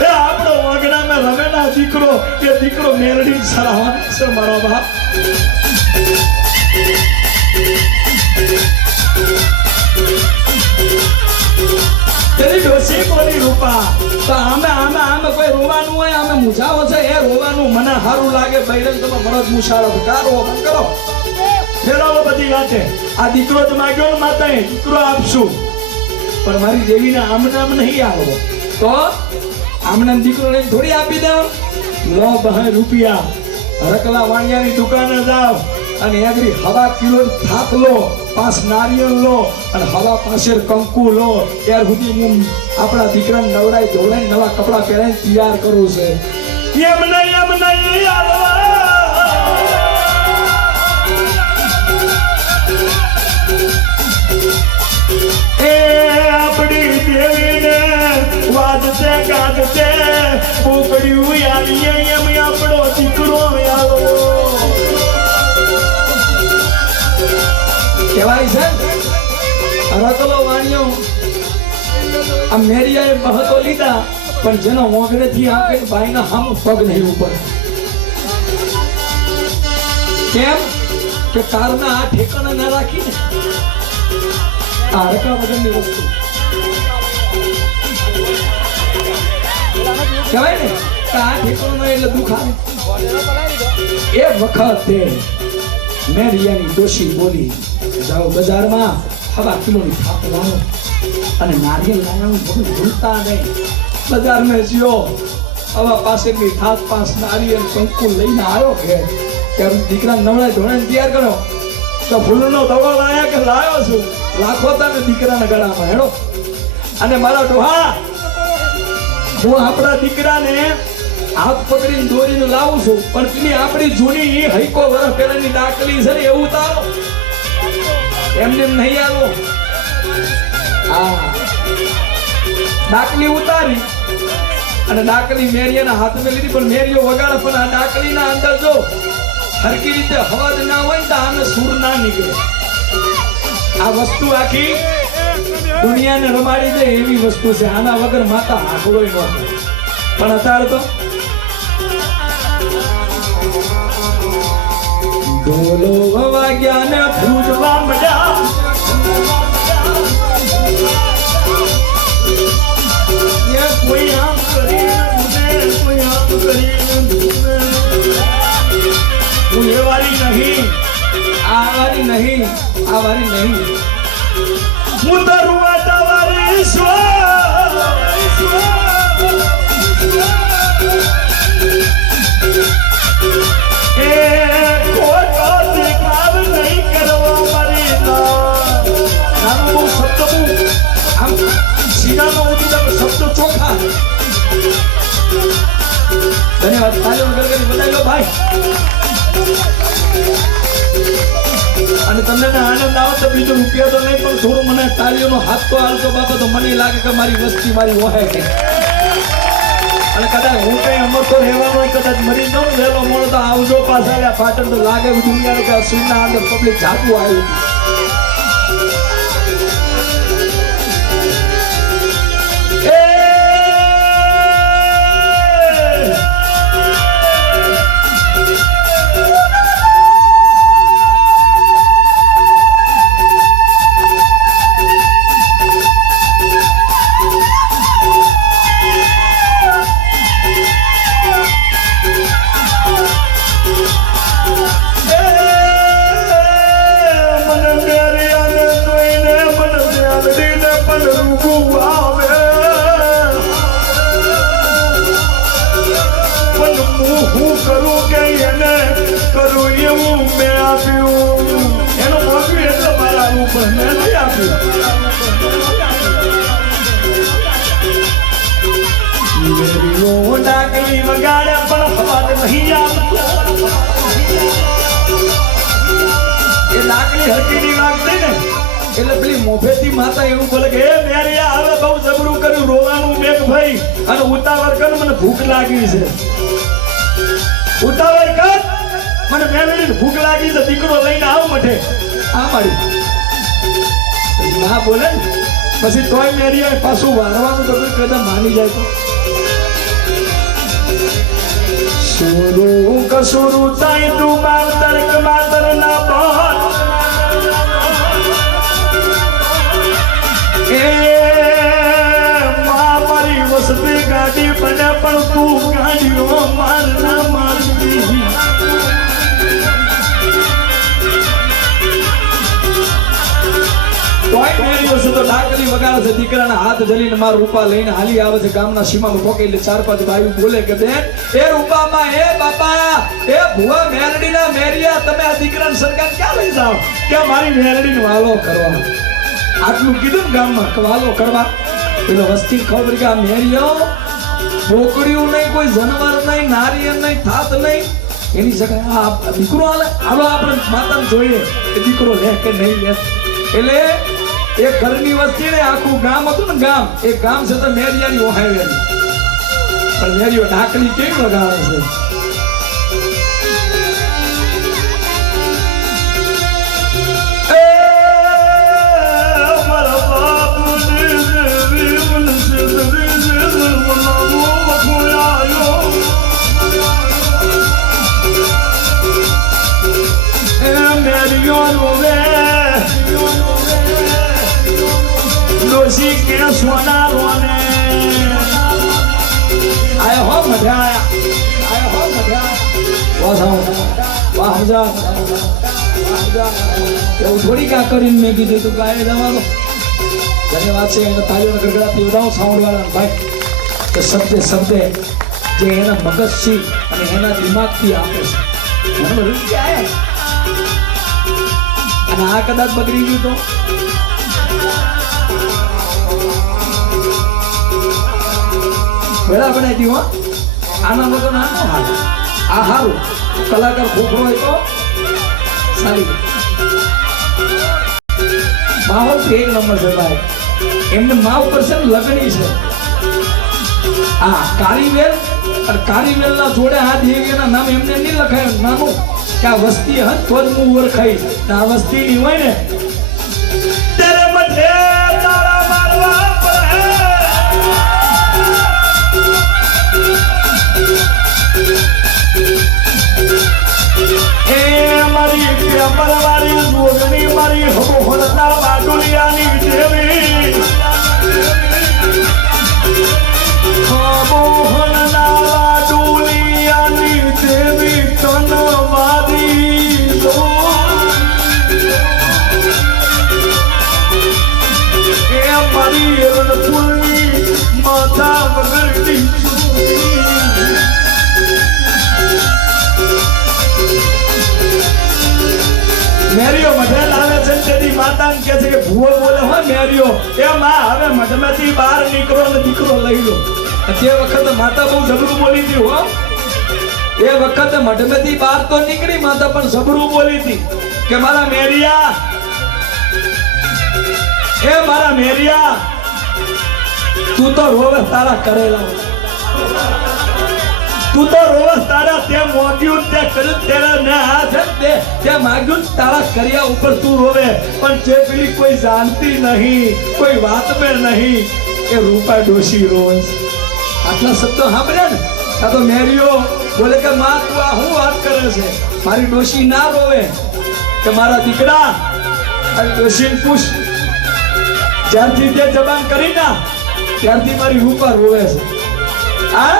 એ આપણો વાગડામાં રમેના દીકરો કે દીકરો મેલડી સરાહવાનો છે મારો બાપ તેની ડોશી બોલી રૂપા તો આમે કોઈ રોવાનું હોય આમે મૂજાવો છે એ રોવાનું મને સારું લાગે બૈરન તમે મરદ મુશાળો કારો કરો ફેરાવો બધી વાતે આ દીકરો જ માગ્યો ને માતાએ દીકરો આપશું પણ મારી દેવીને આમનામ નહીં આવો તો આમનામ દીકરો લઈને થોડી આપી દો લો 2 રૂપિયા રકલા વાણિયાની દુકાને જાઓ અને એગરી હવા કિલો થાક લો 5 નારિયેળ લો અને હવા પાછળ કંકુ લો ત્યાર સુધી હું આપણા દીકરાને નવડાઈ ધોવડાઈ નવા કપડા પહેરાઈને તૈયાર કરું છે એમ નહીં એ આપણી દેવીને વાજતે ગાજતે પોકડ્યું આવીએ એમ આપણો દીકરો આવો કહેવાય છે રતલો વાણિયો આ મેરિયાએ બહતો લીધા પણ જેનો મોગરેથી આપે ભાઈના હમ પગ નહીં ઉપર કેમ કે કારના આ ઠેકાણા ના રાખીને આ હડકા વગરની વસ્તુ કહેવાય ને કે આ ઠેકાણું એટલે દુઃખ આવે એ વખતે મેરિયાની ડોશી બોલી જાઓ બજારમાં હવા કિલોની થાપ લાવો અને નારિયેળ લાવવાનું બધું ભૂલતા નહીં બજારમાં જ્યો હવા પાસેની થાપ 5 નારિયેળ કંકુ લઈને આવ્યો કે દીકરા નવડાઈ ધોળાઈને તૈયાર કરો તો ફૂલનો દડો લાયા કે લાવ્યો છું લાખો તમે દીકરાના ગળામાં હેડો અને મારા ડોહા હું આપણા દીકરાને હાથ પકડીને દોરીને લાવું છું પણ પેલી આપણી જૂની હૈકો વર્ષ પહેલાની ડાકલી છે ને એવું તારો એમને નહીં આવો હા ડાકલી ઉતારી અને ડાકલી મેરિયાના હાથમાં લીધી પણ મેરિયો વગાડે પણ આ ડાકલીના અંદર જો હરકી રીતે અવાજ ના હોય ને તો આને સુર ના નીકળે આ વસ્તુ આખી દુનિયાને રમાડી દે એવી વસ્તુ છે આના વગર માતા હાકડોય ન પણ અત્યારે તો ઢોલો વાગ્યા ને ફૂટવા મજા કોઈ આમ કરી કોઈ આમ કરી હું એ વાળી નહીં આ વાળી નહીં આ વાળી નહીં હું તો રૂવાટા વાળી એ ખોટો દેખાવ નહીં કરવો મારી નાનું બહુ શબ્દ બહુ આમ સીનામાં ઉઠી જાય શબ્દ ચોખા ધન્યવાદ તાલીઓ વગર કરી બધાઈ લો ભાઈ અને તમને આનંદ આવે તો બીજો રૂપિયા તો નહીં પણ થોડું મને તાલીઓનો હાથ તો હાલતો બાબા તો મને લાગે કે મારી વસ્તી મારી વહાય ગઈ અને કદાચ હું કઈ અમર તો રહેવાનો કદાચ મરી જાઉં વહેલો મળો તો આવજો પાછા પાટણ તો લાગે દુનિયા કે સુનના અંદર પબ્લિક જાતું આવ્યું મને એવું મેં આપ્યું એનું મોકલ્યું એટલે મારા ઉપર મેં નહીં આપ્યું મેરીઓ ડાકલી વગાડે પણ હવાજ નહીં આવતો એ ડાકલી હકીની વાગતી ને એટલે પેલી મોફેતી માતા એવું બોલે કે હે મેરી હવે બહુ જબરું કર્યું રોવાનું મેઘ ભાઈ અને ઉતાવળ કર મને ભૂખ લાગી છે ઉતાવળ કર મને મેલડીને ભૂખ લાગી છે દીકરો લઈને આવ મઠે આ મારી ના બોલે ને પછી તોય મેરી પાછું વારવાનું તો કદા માની જાય તો સુરું કસુરું તાઈ તું માતર કમાતર ના બહર એ મારી વસતી ગાડી બને પણ તું ગાડીઓ માર ના મારતી તો ડાકલી વગાડે છે દીકરાના હાથ જલીને માર રૂપા લઈને હાલી આવે છે ગામના સીમામાં પોકે એટલે ચાર પાંચ ભાઈઓ બોલે કે બેન એ રૂપામાં એ બાપા એ ભુવા મેરડીના મેરિયા તમે આ દીકરાને સરકાર ક્યાં લઈ જાઓ કે મારી મેરડીનો વાલો કરવા આટલું કીધું ને ગામમાં વાલો કરવા પેલો વસ્તી ખબર કે આ મેરિયો બોકડીયું નહીં કોઈ જનવર નહીં નારી નહીં થાત નહીં એની જગ્યાએ આ દીકરો હાલો આપણે માતાને જોઈએ કે દીકરો લે કે નહીં લે એટલે એક ઘરની વસ્તી ને આખું ગામ હતું ને ગામ એ ગામ છે તો મેરિયાની ઓહાવેલી પણ મેરિયો ઢાકલી કેવી વગાડે છે કે સોના રોને આય હો મજા આય હો મજા વાહ સમજા એવું થોડી કા કરીને મેં કીધું તું ગાય જવાનો જેની વાત છે એને તાળીઓના ગડગડાથી વધાવો સાંભળવાના ભાઈ કે શબ્દે જે એના મગજથી અને એના દિમાગથી આપે છે મને રૂપિયા આયા અને આ કદાચ બગડી ગયું તો વેળા બનાવી દી હો આના વગર નાનો હાલ આ હારું કલાકાર ખોખરો હોય તો સારી માહોલ એક નંબર છે ભાઈ એમને મા ઉપર છે ને લગણી છે આ કારીવેલ અને કારીવેલ ના જોડે આ દેવીના નામ એમને નહીં લખાય નાનું કે આ વસ્તી હત તો જ હું ઓળખાઈ આ વસ્તી ની હોય ને તેરે મધે તારા મારવા મારી જોગણી મારી હબોહળતા બાડુલિયાની દેવી હબોહળના બાડુલિયાની દેવી તન મારી એ મારી રણપુરની માતા વગરની મેરિયો મઢે લાવે છે તેની માતાને કહે છે કે ભૂવો બોલે હો મેરિયો એ માં હવે મઢમાંથી બહાર નીકળો ને દીકરો લઈ લો તે વખતે માતા બહુ જબરું બોલી હતી હો એ વખતે મઢમાંથી બહાર તો નીકળી માતા પણ જબરું બોલી હતી કે મારા મેરિયા એ મારા મેરિયા તું તો રોવે તારા કરેલા તું તો રોજ તારા તે મોગ્યું તે કર્યું તેરા ને હાથ તે માગ્યું તારા કર્યા ઉપર તું રોવે પણ જે પેલી કોઈ જાણતી નહીં કોઈ વાત में નહીં એ રૂપા ડોશી રોવે આટલા શબ્દો સાંભળ્યા ને આ તો મેરિયો બોલે કે માં તું આ હું વાત કરે છે મારી ડોશી ના રોવે કે મારા દીકરા આ ડોશીને પૂછ જ્યારથી તે જબાન કરી ના ત્યારથી મારી રૂપા રોવે છે આ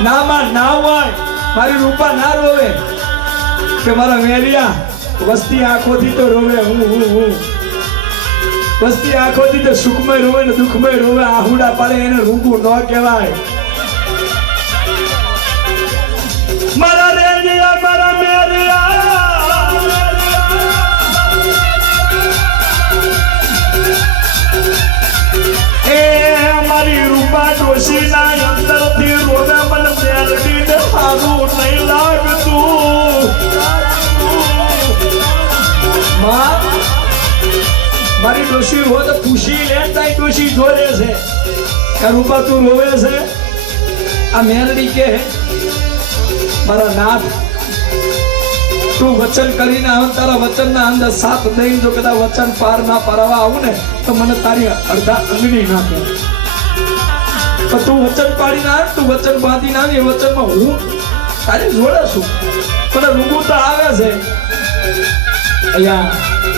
ના માં ના હોય મારી રૂપા ના રોવે કે મારા મેરિયા વસ્તી આંખોથી તો રોવે હું વસ્તી આંખોથી તો સુખમય રોવે ને દુઃખમય રોવે આહુડા પાડે એને રૂપું ન કહેવાય મારા રેડિયા મારા મેરિયા ડોશી હો તો પૂછી લે તાઈ ડોશી જોડે છે કે રૂપા તું રોવે છે આ મેરડી કે મારા નાથ તું વચન કરીને આવ તારા વચનના અંદર સાથ દઈ જો કદાચ વચન પાર ના પારવા આવું ને તો મને તારી અડધા અંગની નાખે તો તું વચન પાડી ના તું વચન બાંધી ના એ વચનમાં હું તારી જોડે છું પણ રૂબુ તો આવે છે અહીંયા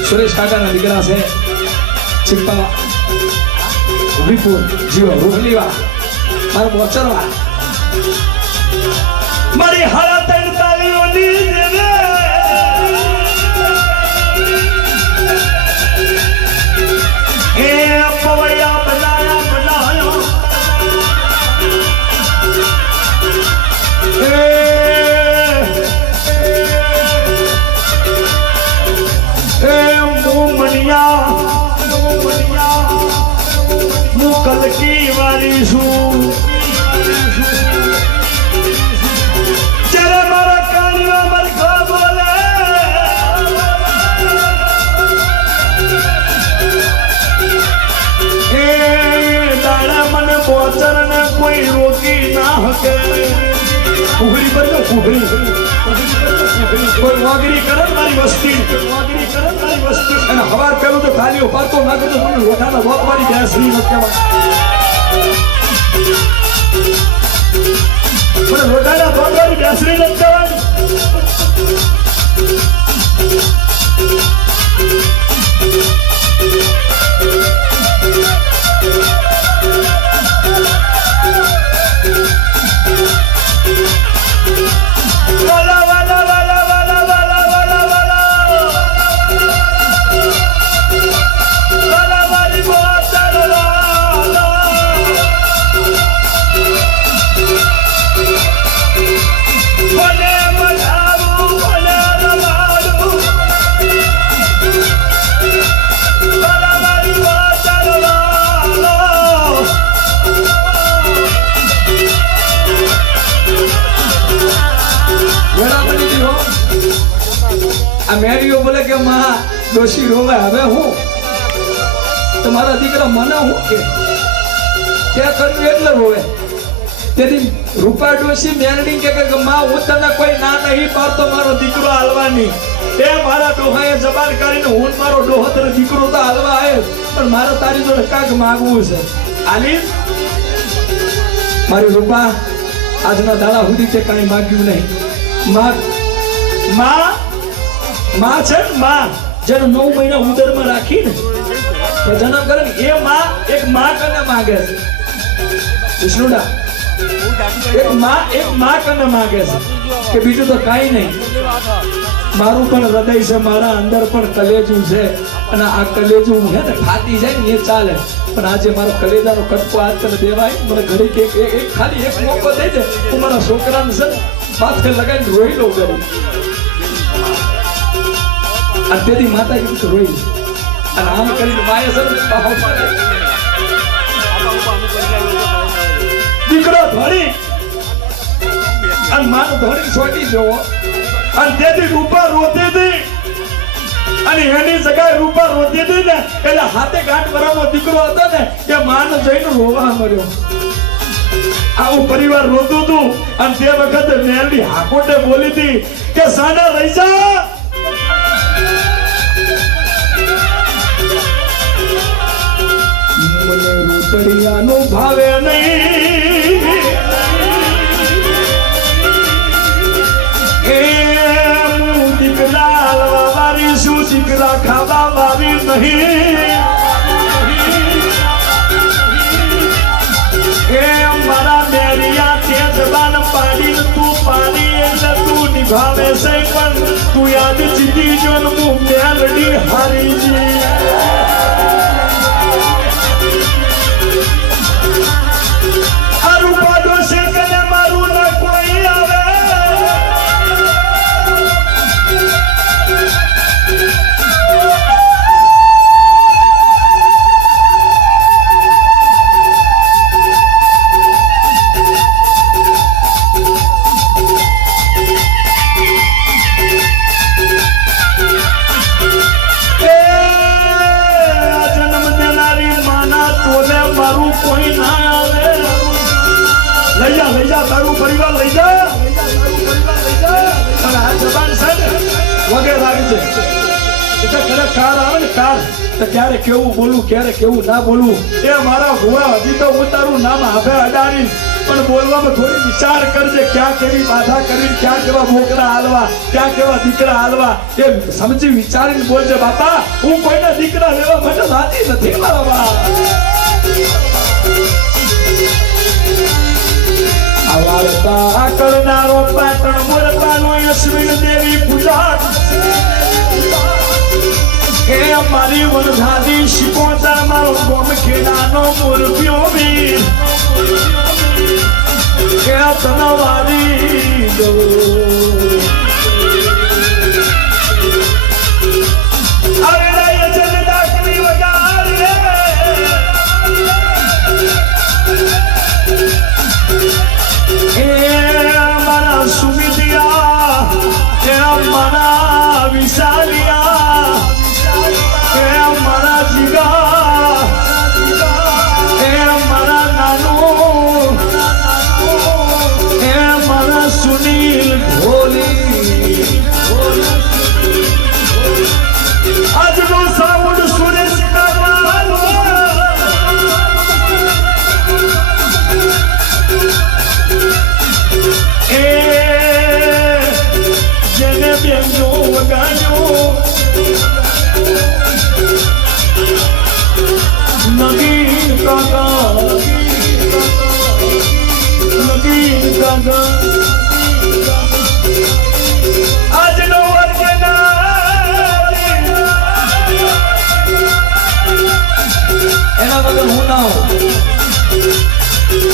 સુરેશ કાકાના દીકરા છે ચિંપા વિપુલ જીવો રોહલીવા મારા બોચરવા મારી હારા તૈન તાલીઓની દેવે એ પવૈયા બનાયા मुकल की वारी છું જરા મારા કાનિયા મરઘા બોલે એ દાડા મને બોચર ને કોઈ રોકી ના હકે ઉઘરી બનો ઉઘરી કોઈ વાગરી કરે મારી વસ્તી અને હવાર પેલું તો ખાલી ઉપાડતો ના કરતો મને લોટાના રોક મારી બેસરી ન કહેવાય મને લોટાના રોક મારી બેસરી ન કહેવાય મેરીઓ બોલે કે માં ડોશી રોવે હવે હું તમારા દીકરા મને હું કે ત્યાં કર્યું એટલે રોવે તેથી રૂપા ડોશી મેરડી કે માં હું તને કોઈ ના નહીં પાડતો મારો દીકરો હાલવાની એ મારા ડોહાએ જબાન કરીને હું મારો ડોહો તને દીકરો તો હાલવા આવ્યો પણ મારે તારી જોડે કાંક માગવું છે આલી મારી રૂપા આજના દાડા સુધી તે કાંઈ માગ્યું નહીં માં છે ને માં જેને 9 મહિના ઉદરમાં રાખીને જન્મ કરે ને એ માં એક માં કને માગે છે વિષ્ણુડા એક માં કને માગે છે કે બીજું તો કાંઈ નહીં મારું પણ હૃદય છે મારા અંદર પણ કલેજું છે અને આ કલેજું હે ને ફાટી જાય ને એ ચાલે પણ આજે મારો કલેજાનો કટકો આજ તને દેવાય મને ઘડીક એક ખાલી એક મોકો દઈ દે હું મારા છોકરાને છે માથે લગાવીને રોઈ લઉં કરી અને તેથી માતા કીધું રોઈ અને આમ કરીને માએ દીકરો ધોળી અને માનો ધોળી છોટી જવો અને તેથી રૂપા રોતી હતી અને એની જગ્યાએ રૂપા રોતી હતી ને એટલે હાથે ગાંઠ વરાનો દીકરો હતો ને એ માને જઈને રોવા મળ્યો આવું પરિવાર રોતું હતું અને તે વખતે મેરડી હાકોટે બોલી હતી કે સાના રહી જા મને રૂતડિયાનું ભાવે નહીં એ હું દીકરા હાલવા વાળી શું દીકરા ખાવા વાળી નહીં એ મારા મેરિયા તે જબાન પાડી તું પાડી એટલે તું નિભાવે છે પણ તું યાદ જીતી જો હું મેલડી હારી જી પરિવાર લઈ જા. અને આ જબાન છે ને વગેરે લાગે છે એટલે કદાચ કાર આવે ને કાર તો ક્યારે કેવું બોલું ક્યારે કેવું ના બોલવું એ મારા ભુવા હજી તો હું તારું નામ હાથે અડાડી પણ બોલવામાં થોડી વિચાર કરજે ક્યાં કેવી બાધા કરી ક્યાં કેવા મોકળા હાલવા ક્યાં કેવા દીકરા હાલવા એ સમજી વિચારીને બોલજે બાપા હું કોઈના દીકરા લેવા માટે રાજી નથી મારા બા. આ વાર્તા કરનારો પાટણ મોરપાનો અશ્વિન દેવી પૂજા એ મારી વરધાદી શિકોતર મારો ગોમ ખેડાનો મોરપિયો વીર કે તનવારી દો અરે રાય જનતા કવી વગાડ રે એ મારા સુમિતિયા એ મારા વિશાલિયા એ મારા જીગા એ મારા નાનો એ મારા સુનીલ ઢોલી આજનો સાઉન્ડ સુરેશ કારવાનો એ જેને બેનો વગાડ્યો નગીન કાકા આજનો એના વગર હું ના હોઉં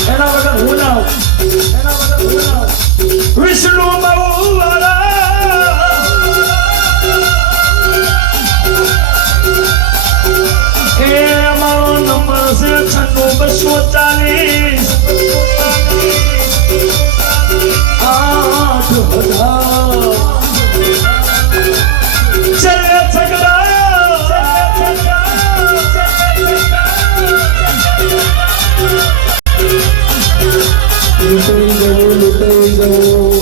એના વગર હું ના હોઉં વિષ્ણુ બહુવાળા એ મારો નંબર છે 96 લૂંટાઈ જવું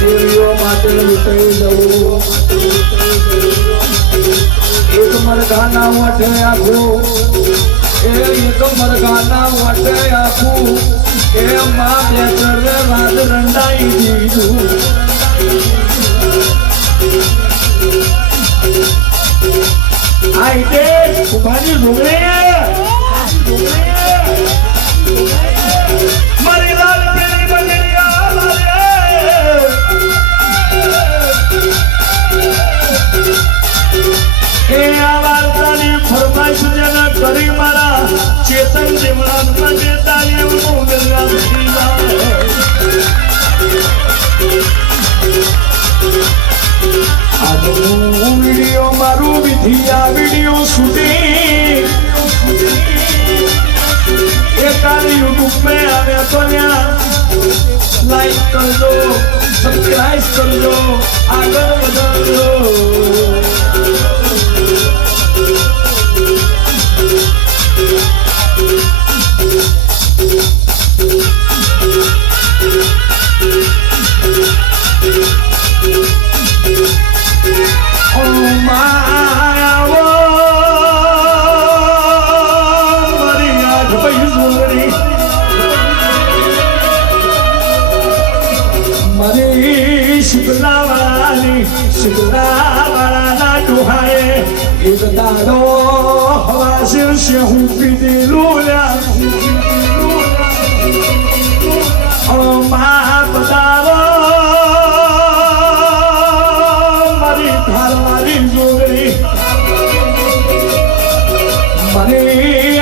દેવીઓ માટે લૂંટાઈ જવું એક મરઘાના વાટે આખું એક મરઘાના વાટે આખું એ માં બે ચરવે રાત રંડાઈ દીધું આઈ દે ઉભાની રોગડે મારી લાલ પેલી બગડિયા લાલે એ આ વાર્તાની ફરમાઈશ જેને કરી મારા ચેતન જેવડા મને તાલી મોગલા આજનું વિડીયો મારું વિધિયા વિડીયો શૂટિંગ YouTube में आवे तो लाइक कर दो सब्सक्राइब कर दो आगे बढ़ दो શુક્રવાળાના ડુહાએ એક દાડો હવા શીર્ષે હું પીધેલું માં બતાવો મારી ધારવાળી જોગણી મને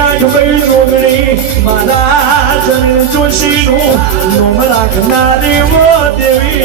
આઠભાઈ જોગણી મારા જન જોશીનું નોમ રાખનારી વો દેવી